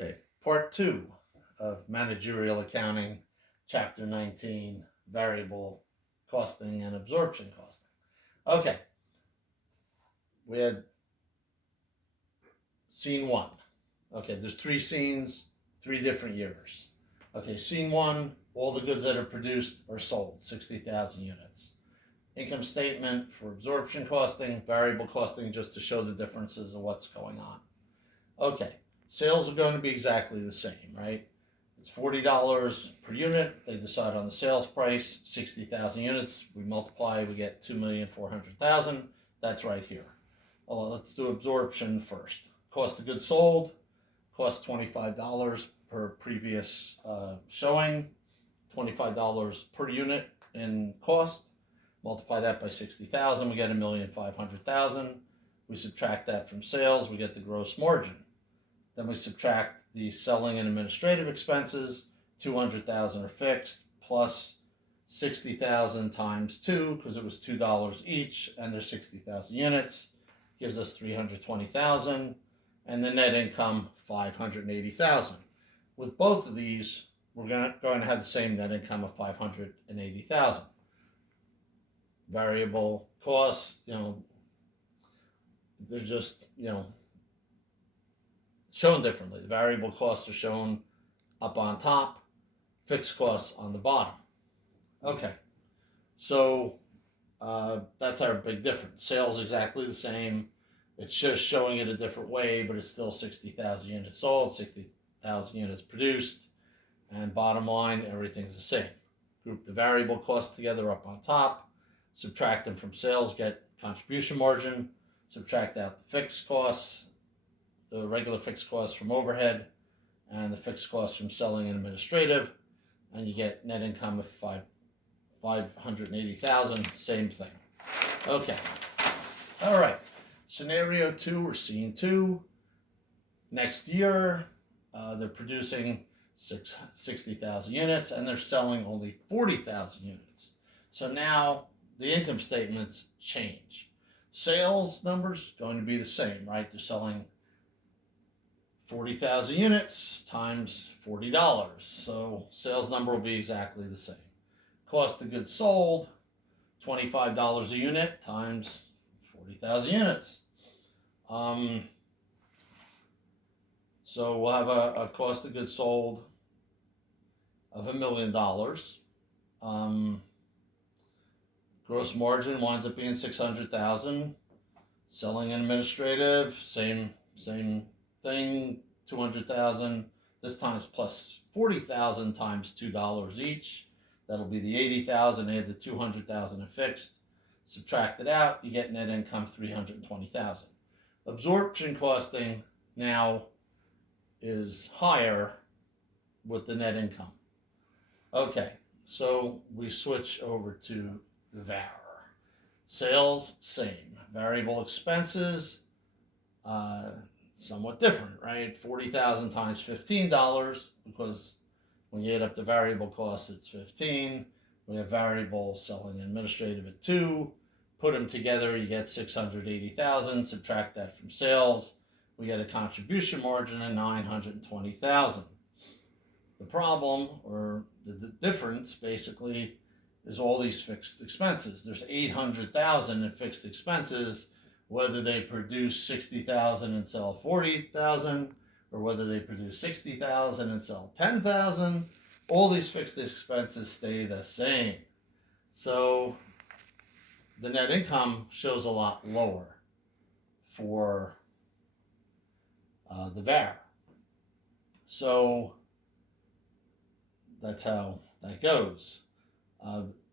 Okay, part 2 of managerial accounting, chapter 19, variable costing and absorption costing. Okay, we had scene 1. Okay, there's 3 scenes, 3 different years. Okay, scene 1, all the goods that are produced are sold, 60,000 units. Income statement for absorption costing, variable costing, just to show the differences of what's going on. Okay, sales are going to be exactly the same, right? It's $40 per unit. They decide on the sales price, 60,000 units. We multiply, we get 2,400,000. That's right here. Well, let's do absorption first. Cost of goods sold, cost $25 per previous showing, $25 per unit in cost. Multiply that by 60,000, we get 1,500,000. We subtract that from sales, we get the gross margin. Then we subtract the selling and administrative expenses. 200,000 are fixed, plus 60,000 times 2, because it was $2 each, and there's 60,000 units, gives us 320,000, and the net income 580,000. With both of these, we're going to have the same net income of 580,000. Variable costs, they're just, shown differently. The variable costs are shown up on top, fixed costs on the bottom. Okay, so that's our big difference. Sales exactly the same. It's just showing it a different way, but it's still 60,000 units sold, 60,000 units produced, and bottom line, everything's the same. Group the variable costs together up on top, subtract them from sales, get contribution margin, subtract out the fixed costs, the regular fixed costs from overhead, and the fixed costs from selling and administrative, and you get net income of 580,000, same thing. Okay, all right, scenario 2 or scene 2. Next year, they're producing 60,000 units, and they're selling only 40,000 units. So now the income statements change. Sales numbers going to be the same, right? They're selling 40,000 units times $40. So sales number will be exactly the same. Cost of goods sold, $25 a unit times 40,000 units. So we'll have a cost of goods sold of $1 million. Gross margin winds up being 600,000. Selling and administrative, same thing, 200,000. This time is plus 40,000 times $2 each. That'll be the 80,000. Add the 200,000 in fixed. Subtract it out, you get net income 320,000. Absorption costing now is higher with the net income. Okay, so we switch over to VAR. Sales, same. Variable expenses, somewhat different, right? 40,000 times $15, because when you add up the variable costs, it's 15. We have variable selling and administrative at 2. Put them together, you get 680,000. Subtract that from sales, we get a contribution margin of 920,000. The problem, or the difference, basically, is all these fixed expenses. There's 800,000 in fixed expenses, whether they produce 60,000 and sell 40,000, or whether they produce 60,000 and sell 10,000. All these fixed expenses stay the same. So the net income shows a lot lower for the VAR. So that's how that goes.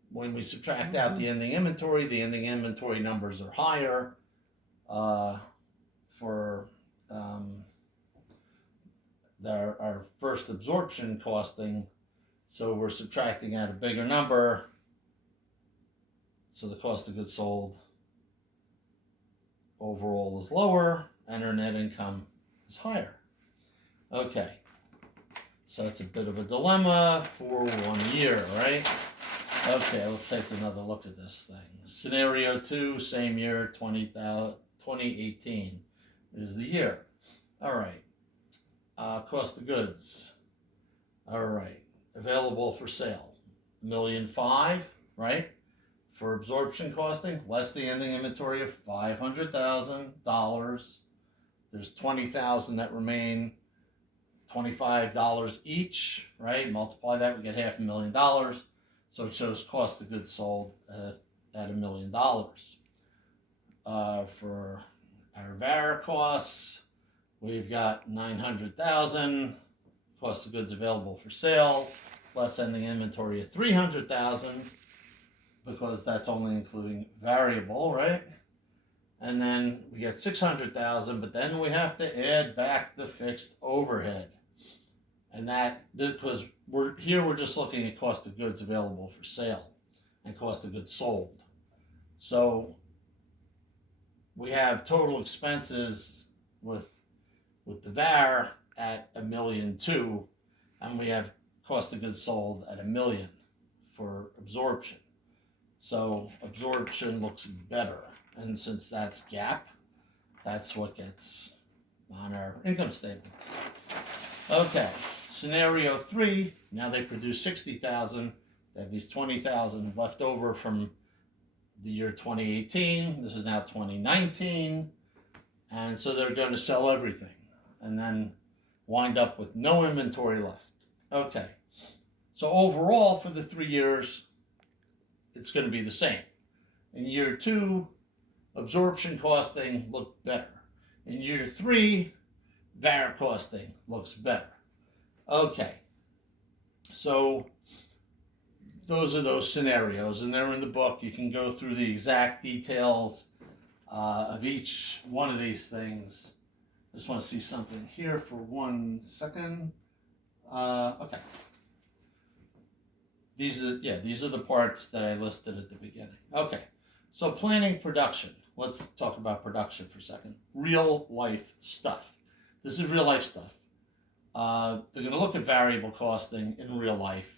When we subtract out the ending inventory numbers are higher for our first absorption costing. So we're subtracting out a bigger number. So the cost of goods sold overall is lower, and our net income is higher. Okay, so that's a bit of a dilemma for 1 year, right? Okay, let's take another look at this thing. Scenario 2, same year, 2018 is the year. All right. Cost of goods. All right. Available for sale. $1,005,000, right? For absorption costing, less the ending inventory of $500,000. There's $20,000 that remain, $25 each, right? Multiply that, we get $500,000. So it shows cost of goods sold at $1 million. For our VAR costs, we've got $900,000. Cost of goods available for sale, less ending inventory of $300,000, because that's only including variable, right? And then we get $600,000, but then we have to add back the fixed overhead. And that, because we're just looking at cost of goods available for sale and cost of goods sold. So we have total expenses with the VAR at $1.2 million, and we have cost of goods sold at $1 million for absorption. So absorption looks better, and since that's GAAP, that's what gets on our income statements. Okay, scenario 3. Now they produce 60,000. They have these 20,000 left over from the year 2018. This is now 2019, and so they're going to sell everything, and then wind up with no inventory left. Okay, so overall for the 3 years, it's going to be the same. In year 2, absorption costing looked better. In year 3, VAR costing looks better. Okay, so those are those scenarios, and they're in the book. You can go through the exact details of each one of these things. I just want to see something here for 1 second. Okay. These are the parts that I listed at the beginning. Okay, so planning production. Let's talk about production for a second. Real life stuff. This is real life stuff. They're going to look at variable costing in real life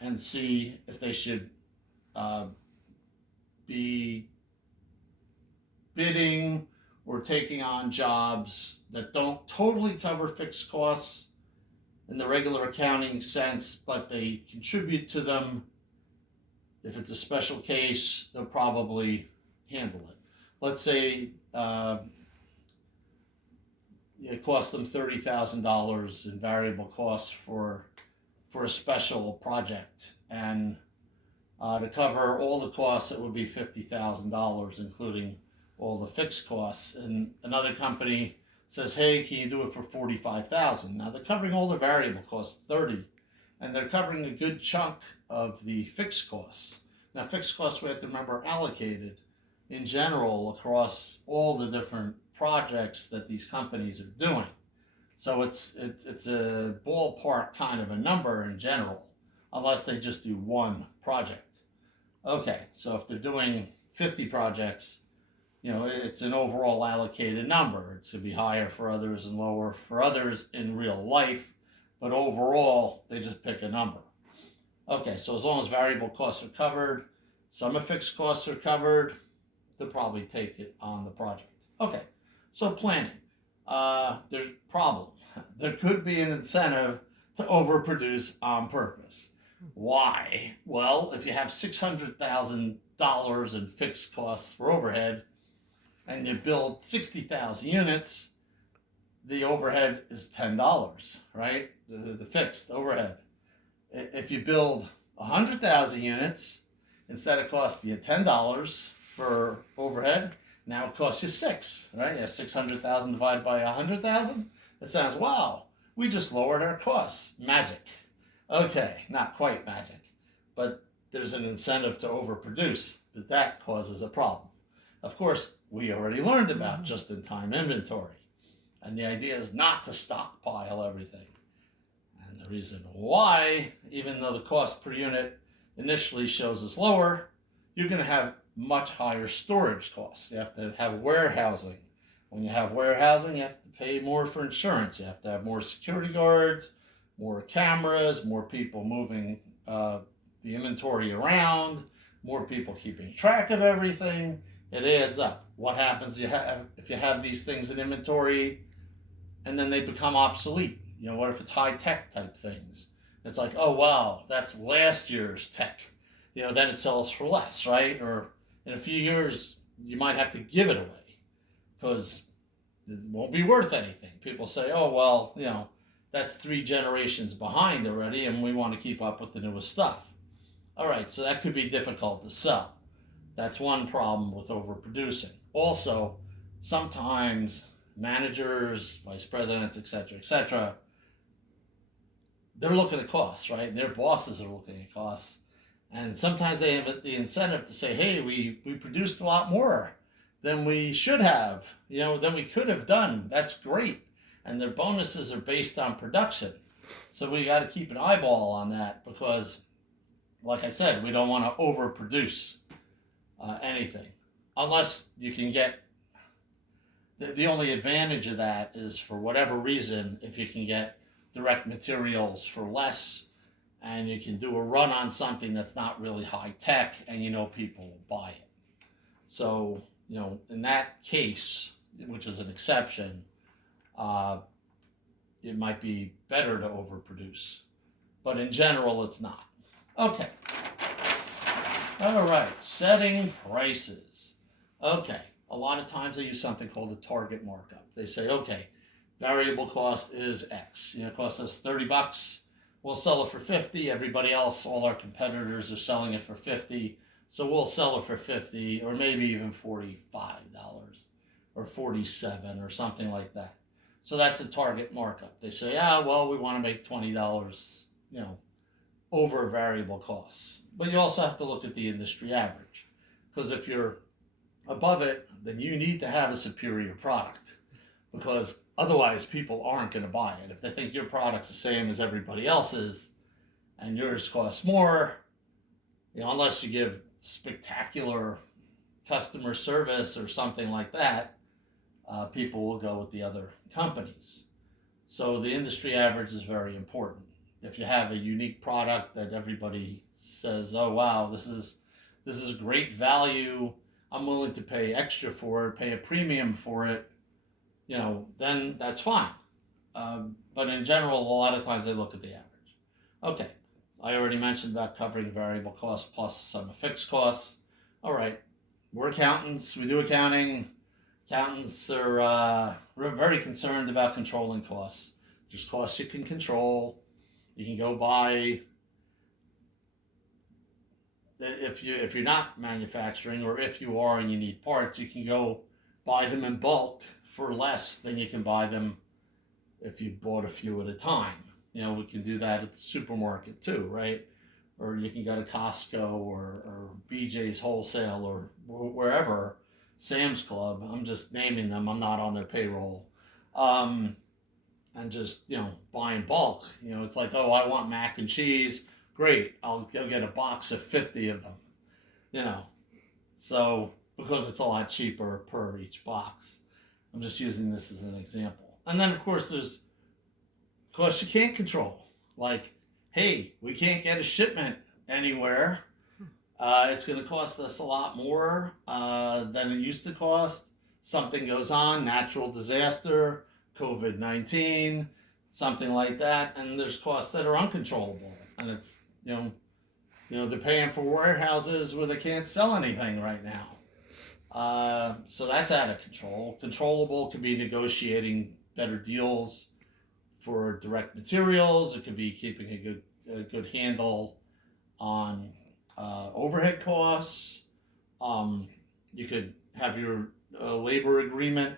and see if they should be bidding or taking on jobs that don't totally cover fixed costs in the regular accounting sense, but they contribute to them. If it's a special case, they'll probably handle it. Let's say it costs them $30,000 in variable costs for a special project, and to cover all the costs, it would be $50,000, including all the fixed costs. And another company says, hey, can you do it for $45,000? Now they're covering all the variable costs, $30,000, and they're covering a good chunk of the fixed costs. Now fixed costs, we have to remember, are allocated in general across all the different projects that these companies are doing. So it's a ballpark kind of a number in general, unless they just do one project. Okay, so if they're doing 50 projects, it's an overall allocated number. It's to be higher for others and lower for others in real life, but overall, they just pick a number. Okay, so as long as variable costs are covered, some of fixed costs are covered, they'll probably take it on the project. Okay, so planning. There's a problem. There could be an incentive to overproduce on purpose. Why? Well, if you have $600,000 in fixed costs for overhead, and you build 60,000 units, the overhead is $10, right? The fixed overhead. If you build 100,000 units, instead of costing you $10 for overhead, now it costs you $6, right? You have 600,000 divided by 100,000. It sounds, wow, we just lowered our costs. Magic. Okay, not quite magic, but there's an incentive to overproduce, but that causes a problem. Of course, we already learned about just-in-time inventory, and the idea is not to stockpile everything. And the reason why, even though the cost per unit initially shows us lower, you're going to have much higher storage costs. You have to have warehousing. When you have warehousing, you have to pay more for insurance. You have to have more security guards, more cameras, more people moving the inventory around, more people keeping track of everything. It adds up. What happens if you have these things in inventory and then they become obsolete? what if it's high tech type things? It's like, oh wow, that's last year's tech. Then it sells for less, right? Or in a few years, you might have to give it away because it won't be worth anything. People say, oh well, that's 3 generations behind already, and we want to keep up with the newest stuff. All right, so that could be difficult to sell. That's one problem with overproducing. Also, sometimes managers, vice presidents, etc., they're looking at costs, right? And their bosses are looking at costs. And sometimes they have the incentive to say, hey, we produced a lot more than we should have, than we could have done. That's great. And their bonuses are based on production. So we got to keep an eyeball on that because, like I said, we don't want to overproduce anything. Unless you can get, the only advantage of that is for whatever reason, if you can get direct materials for less and you can do a run on something that's not really high tech and people will buy it. So, in that case, which is an exception, it might be better to overproduce. But in general, it's not. Okay. All right, setting prices. Okay, a lot of times they use something called a target markup. They say, okay, variable cost is X. It costs us $30. We'll sell it for 50. Everybody else, all our competitors are selling it for 50. So we'll sell it for 50 or maybe even $45 or 47 or something like that. So that's a target markup. They say, well, we want to make $20, over variable costs. But you also have to look at the industry average. Because if you're above it, then you need to have a superior product. Because otherwise, people aren't going to buy it. If they think your product's the same as everybody else's and yours costs more, unless you give spectacular customer service or something like that, people will go with the other companies. So the industry average is very important. If you have a unique product that everybody says, oh wow, this is great value, I'm willing to pay extra for it, pay a premium for it, then that's fine. But in general, a lot of times they look at the average. Okay, I already mentioned about covering variable costs plus some fixed costs. All right, we're accountants, we do accounting. Accountants are very concerned about controlling costs. There's costs you can control. You can go buy, if you're not manufacturing, or if you are and you need parts, you can go buy them in bulk for less than you can buy them if you bought a few at a time. We can do that at the supermarket too, right? Or you can go to Costco or BJ's Wholesale or wherever, Sam's Club. I'm just naming them. I'm not on their payroll. And just, buy in bulk. It's like, oh, I want mac and cheese. Great. I'll go get a box of 50 of them. So, because it's a lot cheaper per each box. I'm just using this as an example. And then, of course, there's costs you can't control. Like, hey, we can't get a shipment anywhere. It's going to cost us a lot more than it used to cost. Something goes on, natural disaster, COVID-19, something like that, and there's costs that are uncontrollable. And it's, they're paying for warehouses where they can't sell anything right now. So that's out of control. Controllable could be negotiating better deals for direct materials. It could be keeping a good handle on overhead costs. You could have your labor agreement,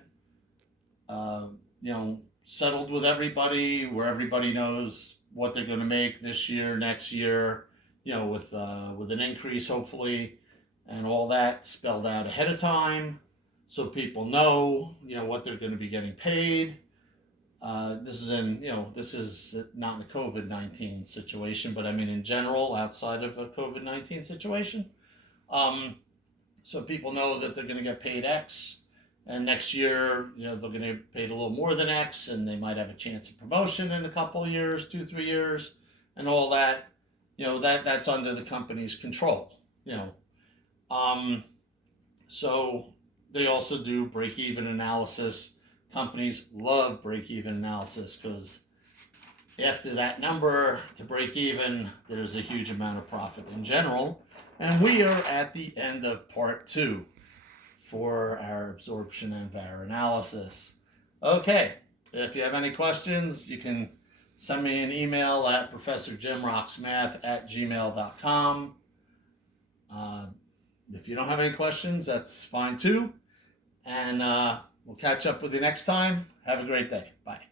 settled with everybody, where everybody knows what they're going to make this year, next year, with an increase hopefully, and all that spelled out ahead of time, so people know, what they're going to be getting paid. This is not in a COVID-19 situation, but I mean in general, outside of a COVID-19 situation. So people know that they're going to get paid X, and next year, they're going to get paid a little more than X, and they might have a chance of promotion in a couple of years, 2-3 years, and all that. That's under the company's control. So they also do break-even analysis. Companies love break-even analysis because after that number to break even, there's a huge amount of profit in general. And we are at the end of part 2 for our absorption and VAR analysis. Okay, if you have any questions, you can send me an email at professorjimrocksmath@gmail.com. If you don't have any questions, that's fine too. And we'll catch up with you next time. Have a great day. Bye.